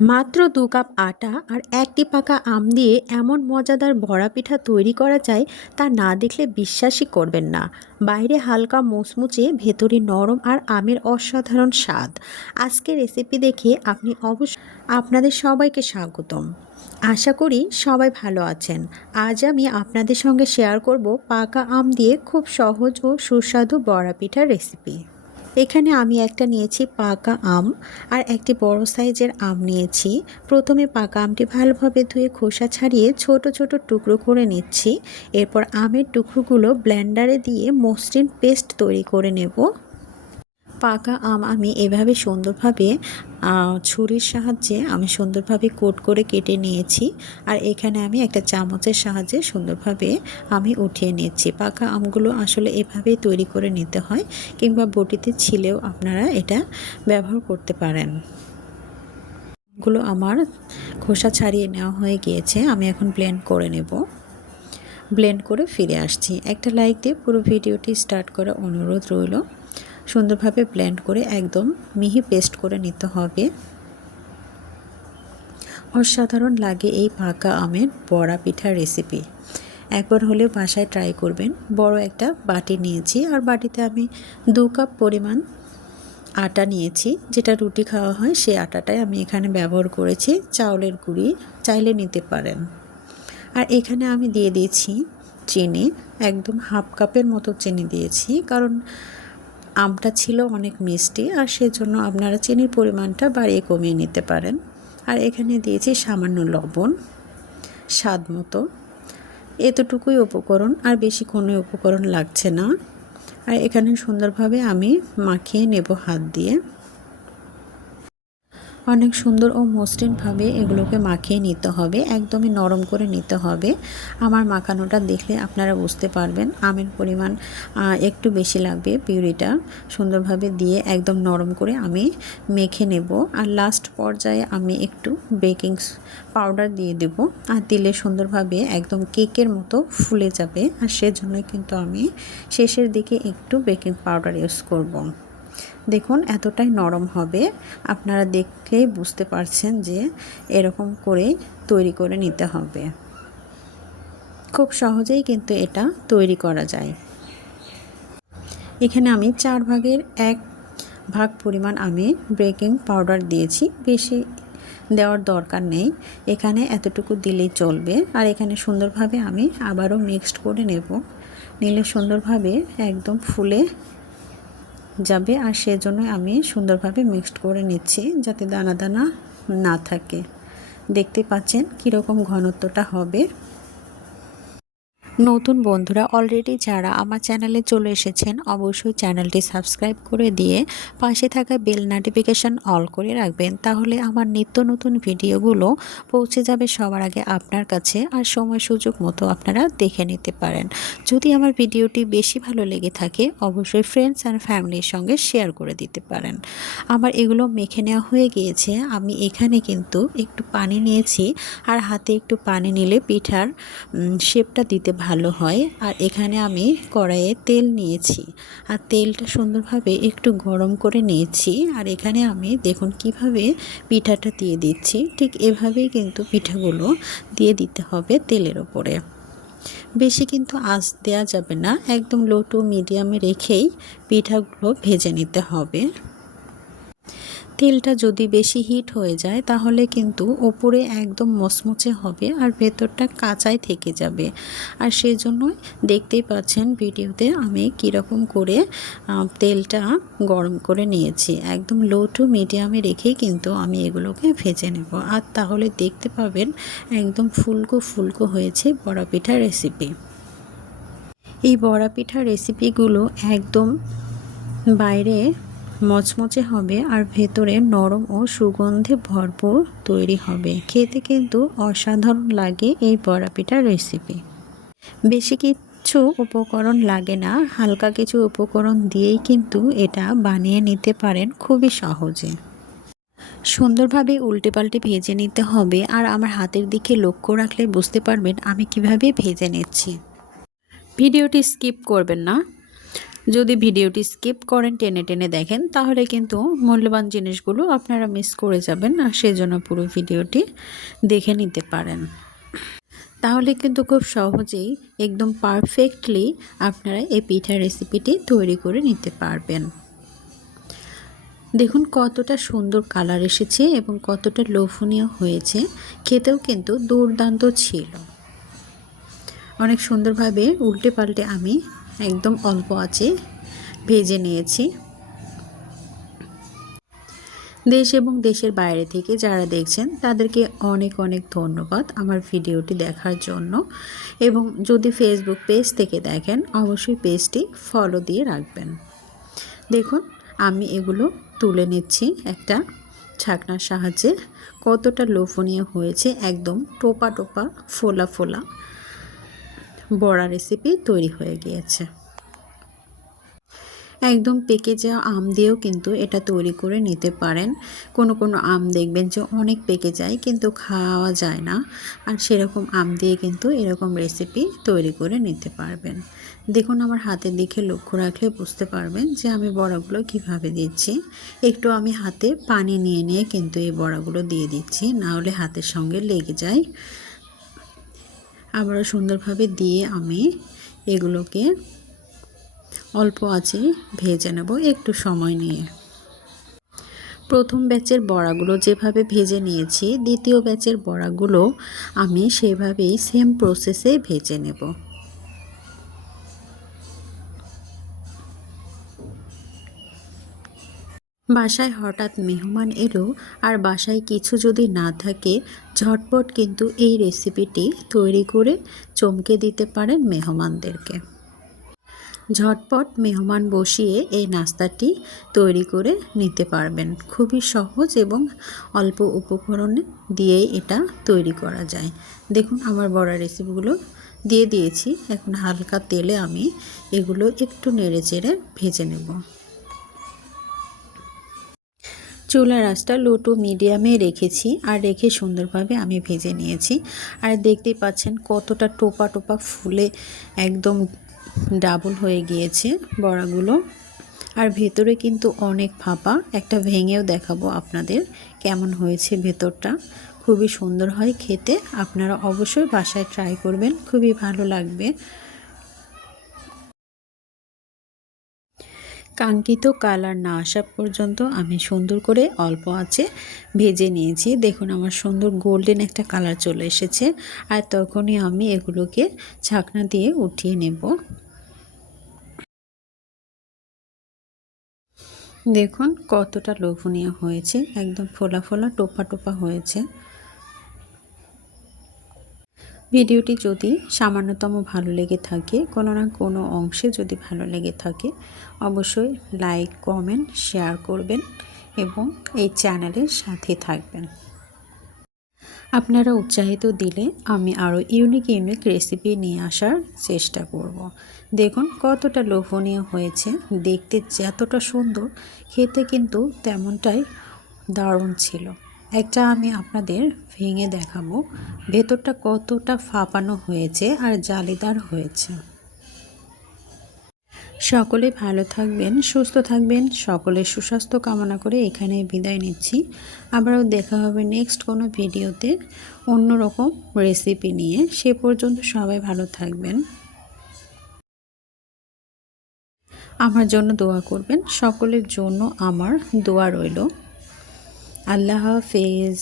মাত্র ২ কাপ আটা আর ১টি পাকা আম দিয়ে এমন মজাদার বড়া পিঠা তৈরি করা যায় তা না দেখলে বিশ্বাসই করবেন না। বাইরে হালকা মুচমুচে, ভেতরে নরম আর আমের অসাধারণ স্বাদ। আজকের রেসিপি দেখে আপনি আপনাদের সবাইকে স্বাগতম। আশা করি সবাই ভালো আছেন। আজ আমি আপনাদের সঙ্গে শেয়ার করব পাকা আম দিয়ে খুব সহজ ও সুস্বাদু বড়া পিঠার রেসিপি। এখানে আমি একটা নিয়েছি পাকা আম আর একটি বড় সাইজের আম নিয়েছি। প্রথমে পাকা আমটি ভালোভাবে ধুয়ে খোসা ছাড়িয়ে ছোট ছোট টুকরো করে নিচ্ছি। এরপর আমের টুকরোগুলো ব্লেন্ডারে দিয়ে মসৃণ পেস্ট তৈরি করে নেব। পাকা আম আমি এভাবে সুন্দরভাবে ছুরির সাহায্যে আমি সুন্দরভাবে কোট করে কেটে নিয়েছি। আর এখানে আমি একটা চামচের সাহায্যে সুন্দরভাবে আমি উঠিয়ে নিচ্ছি। পাকা আমগুলো আসলে এভাবেই তৈরি করে নিতে হয়, কিংবা বটিতে ছিলেও আপনারা এটা ব্যবহার করতে পারেন। আমগুলো আমার খোসা ছাড়িয়ে নেওয়া হয়ে গিয়েছে, আমি এখন ব্লেন্ড করে নেব। ব্লেন্ড করে ফিরে আসছি। একটা লাইক দিয়ে পুরো ভিডিওটি স্টার্ট করার অনুরোধ রইল। সুন্দরভাবে ব্লেন্ড করে একদম মিহি পেস্ট করে নিতে হবে। অসাধারণ লাগে এই পাকা আমের বড়া পিঠার রেসিপি। একবার হলে বাসায় ট্রাই করবেন। বড় একটা বাটি নিয়েছি, আর বাটিতে আমি 2 কাপ পরিমাণ আটা নিয়েছি। যেটা রুটি খাওয়া হয় সেই আটাটাই আমি এখানে ব্যবহার করেছি। চাউলের গুঁড়ি চাইলে নিতে পারেন। আর এখানে আমি দিয়ে দিয়েছি চিনি, একদম হাফ কাপের মতো চিনি দিয়েছি, কারণ আমটা ছিল অনেক মিষ্টি, আর সেজন্য আপনারা চিনির পরিমাণটা বাড়িয়ে কমিয়ে নিতে পারেন। আর এখানে দিয়েছি সামান্য লবণ স্বাদ মতো। এতটুকুই উপকরণ, আর বেশি কোনো উপকরণ লাগছে না। আর এখানে সুন্দরভাবে আমি মাখিয়ে নেব হাত দিয়ে। অনেক সুন্দর ও মসৃণভাবে এগুলোকে মাখিয়ে নিতে হবে, একদমই নরম করে নিতে হবে। আমার মাখানোটা দেখলে আপনারা বুঝতে পারবেন আমের পরিমাণ একটু বেশি লাগবে। পিউরিটা সুন্দরভাবে দিয়ে একদম নরম করে আমি মেখে নেব। আর লাস্ট পর্যায়ে আমি একটু বেকিং পাউডার দিয়ে দেব, আর দিলে সুন্দরভাবে একদম কেকের মতো ফুলে যাবে। আর সেজন্যই কিন্তু আমি শেষের দিকে একটু বেকিং পাউডার ইউজ করব। দেখুন এতটাই নরম হবে, আপনারা দেখলেই বুঝতে পারছেন যে এরকম করে তৈরি করে নিতে হবে। খুব সহজেই কিন্তু এটা তৈরি করা যায়। এখানে আমি 4 ভাগের 1 ভাগ পরিমাণ আমি বেকিং পাউডার দিয়েছি, বেশি দেওয়ার দরকার নেই। এখানে এতটুকু দিলেই চলবে। আর এখানে সুন্দরভাবে আমি আবারও মিক্সড করে নেব। নিলে সুন্দরভাবে একদম ফুলে যাবে। আর সেজন্য আমি সুন্দরভাবে মিক্সড করে নিচ্ছি, যাতে দানা দানা না থাকে। দেখতে পাচ্ছেন কীরকম ঘনত্বটা হবে। নতুন বন্ধুরা অলরেডি যারা আমার চ্যানেলে চলে এসেছেন, অবশ্যই চ্যানেলটি সাবস্ক্রাইব করে দিয়ে পাশে থাকা বেল নোটিফিকেশান অল করে রাখবেন। তাহলে আমার নিত্য নতুন ভিডিওগুলো পৌঁছে যাবে সবার আগে আপনার কাছে, আর সময় সুযোগ মতো আপনারা দেখে নিতে পারেন। যদি আমার ভিডিওটি বেশি ভালো লেগে থাকে, অবশ্যই ফ্রেন্ডস অ্যান্ড ফ্যামিলির সঙ্গে শেয়ার করে দিতে পারেন। আমার এগুলো মেখে নেওয়া হয়ে গিয়েছে। আমি এখানে কিন্তু একটু পানি নিয়েছি, আর হাতে একটু পানি নিলে পিঠার শেপটা দিতে ভালো হয়। আর এখানে আমি কড়াইয়ে তেল নিয়েছি, আর তেলটা সুন্দরভাবে একটু গরম করে নিয়েছি। আর এখানে আমি দেখুন কিভাবে পিঠাটা দিয়ে দিচ্ছি, ঠিক এভাবেই কিন্তু পিঠাগুলো দিয়ে দিতে হবে তেলের ওপরে। বেশি কিন্তু আঁচ দেওয়া যাবে না, একদম লো টু মিডিয়ামে রেখেই পিঠাগুলো ভেজে নিতে হবে। তেলটা যদি বেশি হিট হয়ে যায় তাহলে কিন্তু ওপরে একদম মচমচে হবে, আর ভেতরটা কাঁচাই থেকে যাবে। আর সেজন্যই দেখতেই পাচ্ছেন ভিডিওতে আমি কীরকম করে তেলটা গরম করে নিয়েছি। একদম লো টু মিডিয়ামে রেখেই কিন্তু আমি এগুলোকে ভেজে নেব। আর তাহলে দেখতে পাবেন একদম ফুলকো ফুলকো হয়েছে বড়া পিঠার রেসিপি। এই বড়া পিঠার রেসিপিগুলো একদম বাইরে মচমচে হবে, আর ভেতরে নরম ও সুগন্ধে ভরপুর তৈরি হবে। খেতে কিন্তু অসাধারণ লাগে এই বড়া পিঠার রেসিপি। বেশি কিছু উপকরণ লাগে না, হালকা কিছু উপকরণ দিয়েই কিন্তু এটা বানিয়ে নিতে পারেন খুবই সহজে। সুন্দরভাবে উল্টে পাল্টে ভেজে নিতে হবে। আর আমার হাতের দিকে লক্ষ্য রাখলে বুঝতে পারবেন আমি কিভাবে ভেজে নিচ্ছি। ভিডিওটি স্কিপ করবেন না। যদি ভিডিওটি স্কিপ করেন, টেনে টেনে দেখেন, তাহলে কিন্তু মূল্যবান জিনিসগুলো আপনারা মিস করে যাবেন। আর সেজন্য পুরো ভিডিওটি দেখে নিতে পারেন, তাহলে কিন্তু খুব সহজেই একদম পারফেক্টলি আপনারা এই পিঠার রেসিপিটি তৈরি করে নিতে পারবেন। দেখুন কতটা সুন্দর কালার এসেছে এবং কতটা লোভনীয় হয়েছে, খেতেও কিন্তু দুর্দান্ত ছিল। অনেক সুন্দরভাবে উল্টে পাল্টে আমি একদম অল্প আঁচে ভেজে নিয়েছি। দেশ এবং দেশের বাইরে থেকে যারা দেখছেন তাদেরকে অনেক অনেক ধন্যবাদ আমার ভিডিওটি দেখার জন্য। এবং যদি ফেসবুক পেজ থেকে দেখেন অবশ্যই পেজটি ফলো দিয়ে রাখবেন। দেখুন আমি এগুলো তুলে নিচ্ছি একটা ছাকনার সাহায্যে। কতটা লোভনীয় হয়েছে, একদম টোপা টোপা ফোলা ফোলা বড়া রেসিপি তৈরি হয়ে গিয়েছে। একদম পেকে যাওয়া আম দিয়েও কিন্তু এটা তৈরি করে নিতে পারেন। কোনো কোনো আম দেখবেন যে অনেক পেকে যায় কিন্তু খাওয়া যায় না, আর সেরকম আম দিয়ে কিন্তু এরকম রেসিপি তৈরি করে নিতে পারবেন। দেখুন আমার হাতের দিকে লক্ষ্য রাখলে বুঝতে পারবেন যে আমি বড়াগুলো কিভাবে দিচ্ছি। একটু আমি হাতে পানি নিয়ে নিয়ে কিন্তু এই বড়াগুলো দিয়ে দিচ্ছি, না হলে হাতের সঙ্গে লেগে যায়। আবারও সুন্দরভাবে দিয়ে আমি এগুলোকে অল্প আঁচে ভেজে নেব একটু সময় নিয়ে। প্রথম ব্যাচের বড়াগুলো যেভাবে ভেজে নিয়েছি, দ্বিতীয় ব্যাচের বড়াগুলো আমি সেভাবেই সেম প্রসেসে ভেজে নেব। বাসায় হঠাৎ মেহমান এলো আর বাসায় কিছু যদি না থাকে, ঝটপট কিন্তু এই রেসিপিটি তৈরি করে চমকে দিতে পারেন মেহমানদেরকে। ঝটপট মেহমান বসিয়ে এই নাস্তাটি তৈরি করে নিতে পারবেন। খুবই সহজ এবং অল্প উপকরণে দিয়েই এটা তৈরি করা যায়। দেখুন আমার বড়া রেসিপিগুলো দিয়ে দিয়েছি। এখন হালকা তেলে আমি এগুলো একটু নেড়ে চেড়ে ভেজে নেব। চুলার আঁচটা লো টু মিডিয়ামে রেখেছি, আর রেখে সুন্দরভাবে আমি ভেজে নিয়েছি। আর দেখতেই পাচ্ছেন কতটা টোপা টোপা ফুলে একদম ডাবল হয়ে গিয়েছে বড়াগুলো। আর ভেতরে কিন্তু অনেক ফাঁপা, একটা ভেঙেও দেখাবো আপনাদের কেমন হয়েছে ভেতরটা। খুবই সুন্দর হয় খেতে, আপনারা অবশ্যই বাসায় ট্রাই করবেন, খুবই ভালো লাগবে। কাঙ্ক্ষিত কালার না আসা পর্যন্ত আমি সুন্দর করে অল্প আঁচে ভেজে নিয়েছি। দেখুন আমার সুন্দর গোল্ডেন একটা কালার চলে এসেছে, আর তখনই আমি এগুলোকে ছাকনা দিয়ে উঠিয়ে নেব। দেখুন কতটা লোভনীয় হয়েছে, একদম ফোলা ফোলা টোপা টোপা হয়েছে। ভিডিওটি যদি সামান্যতম ভালো লেগে থাকে, কোনো না কোনো অংশে যদি ভালো লেগে থাকে, অবশ্যই লাইক কমেন্ট শেয়ার করবেন এবং এই চ্যানেলের সাথে থাকবেন। আপনারা উৎসাহিত দিলে আমি আরও ইউনিক ইউনিক রেসিপি নিয়ে আসার চেষ্টা করব। দেখুন কতটা লোভনীয় হয়েছে, দেখতে যতটা সুন্দর খেতে কিন্তু তেমনটাই দারুণ ছিল। একটা আমি আপনাদের ভেঙে দেখাবো ভেতরটা কতটা ফাঁপানো হয়েছে আর জালিদার হয়েছে। সকলে ভালো থাকবেন, সুস্থ থাকবেন, সকলের সুস্বাস্থ্য কামনা করে এখানে বিদায় নিচ্ছি। আবারও দেখা হবে নেক্সট কোনো ভিডিওতে অন্যরকম রেসিপি নিয়ে। সে পর্যন্ত সবাই ভালো থাকবেন, আমার জন্য দোয়া করবেন। সকলের জন্য আমার দোয়া রইল। আল্লাহ হাফেজ।